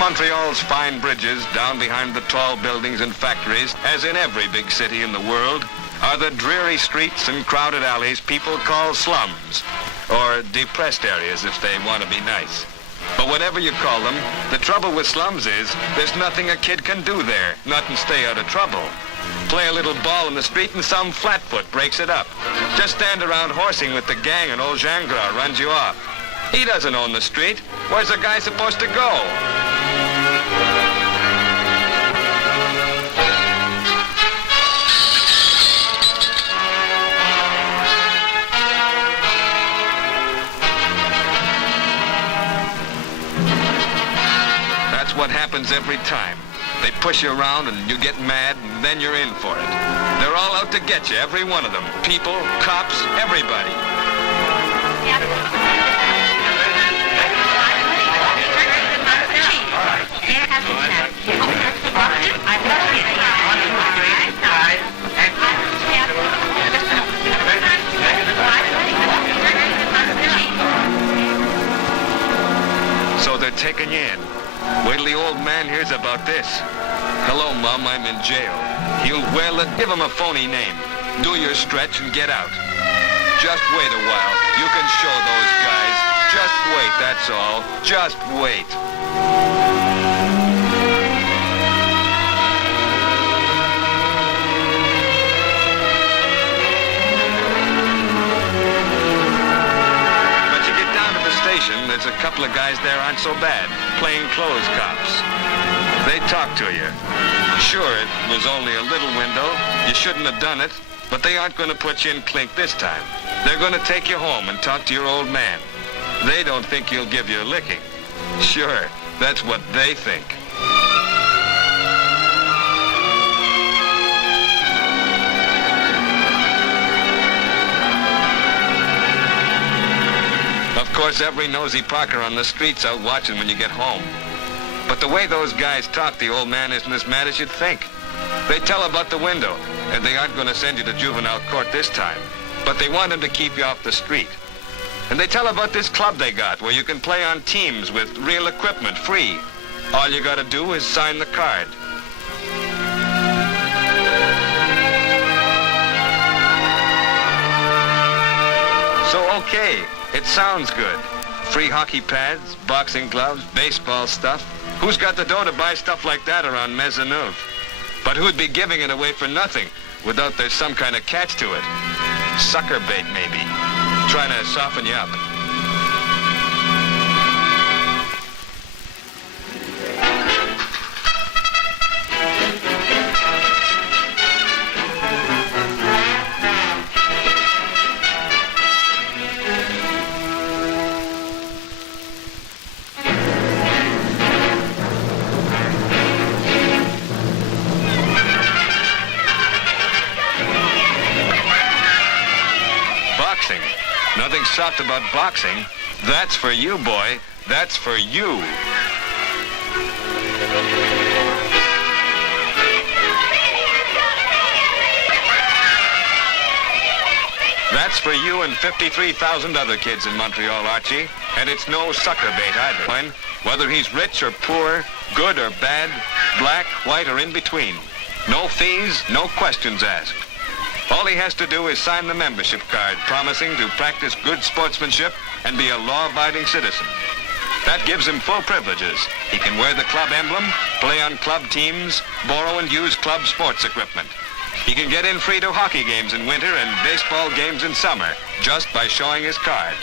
Montreal's fine bridges, down behind the tall buildings and factories, as in every big city in the world, are the dreary streets and crowded alleys people call slums, or depressed areas if they want to be nice. But whatever you call them, the trouble with slums is there's nothing a kid can do there, not and stay out of trouble. Play a little ball in the street and some flatfoot breaks it up. Just stand around horsing with the gang and old Gingras runs you off. He doesn't own the street. Where's the guy supposed to go? That's what happens every time. They push you around and you get mad and then you're in for it. They're all out to get you, every one of them. People, cops, everybody. So they're taking you in. Wait till the old man hears about this. Hello, Mom, I'm in jail. Give him a phony name. Do your stretch and get out. Just wait a while. You can show those guys. Just wait, that's all. Just wait. But you get down to the station, there's a couple of guys there aren't so bad. Plain clothes cops. They talk to you. Sure, it was only a little window. You shouldn't have done it, but they aren't going to put you in clink this time. They're going to take you home and talk to your old man. They don't think he'll give you a licking. Sure, that's what they think. Of course, every nosy Parker on the street's out watching when you get home. But the way those guys talk, the old man isn't as mad as you'd think. They tell about the window, and they aren't going to send you to juvenile court this time. But they want him to keep you off the street. And they tell about this club they got where you can play on teams with real equipment free. All you got to do is sign the card. So, okay, it sounds good. Free hockey pads, boxing gloves, baseball stuff. Who's got the dough to buy stuff like that around Maisonneuve? But who'd be giving it away for nothing without there's some kind of catch to it? Sucker bait, maybe. Trying to soften you up. Boxing. Nothing soft about boxing. That's for you, boy. That's for you. That's for you and 53,000 other kids in Montreal, Archie. And it's no sucker bait either. Whether he's rich or poor, good or bad, black, white, or in between. No fees, no questions asked. All he has to do is sign the membership card promising to practice good sportsmanship and be a law-abiding citizen. That gives him full privileges. He can wear the club emblem, play on club teams, borrow and use club sports equipment. He can get in free to hockey games in winter and baseball games in summer just by showing his card.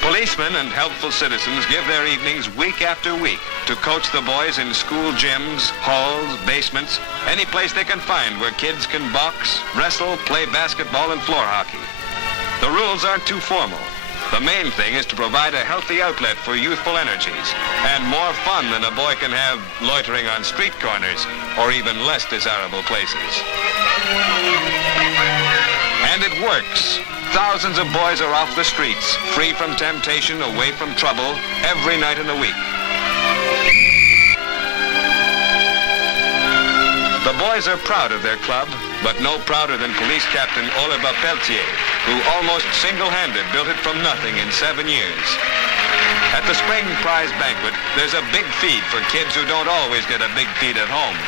Policemen and helpful citizens give their evenings week after week to coach the boys in school gyms, halls, basements, any place they can find where kids can box, wrestle, play basketball, and floor hockey. The rules aren't too formal. The main thing is to provide a healthy outlet for youthful energies and more fun than a boy can have loitering on street corners or even less desirable places. And it works. Thousands of boys are off the streets, free from temptation, away from trouble, every night in the week. The boys are proud of their club, but no prouder than Police Captain Oliver Pelletier. who almost single-handed built it from nothing in 7 years. At the spring prize banquet, there's a big feed for kids who don't always get a big feed at home.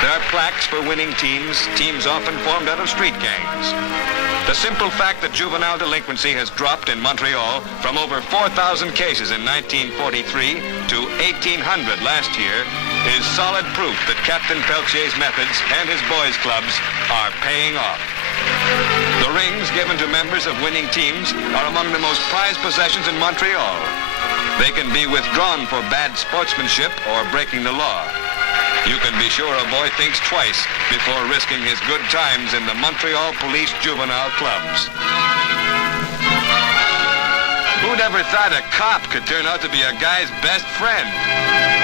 There are plaques for winning teams often formed out of street gangs. The simple fact that juvenile delinquency has dropped in Montreal from over 4,000 cases in 1943 to 1,800 last year is solid proof that Captain Peltier's methods and his boys' clubs are paying off. The rings given to members of winning teams are among the most prized possessions in Montreal. They can be withdrawn for bad sportsmanship or breaking the law. You can be sure a boy thinks twice before risking his good times in the Montreal Police Juvenile Clubs. Who'd ever thought a cop could turn out to be a guy's best friend?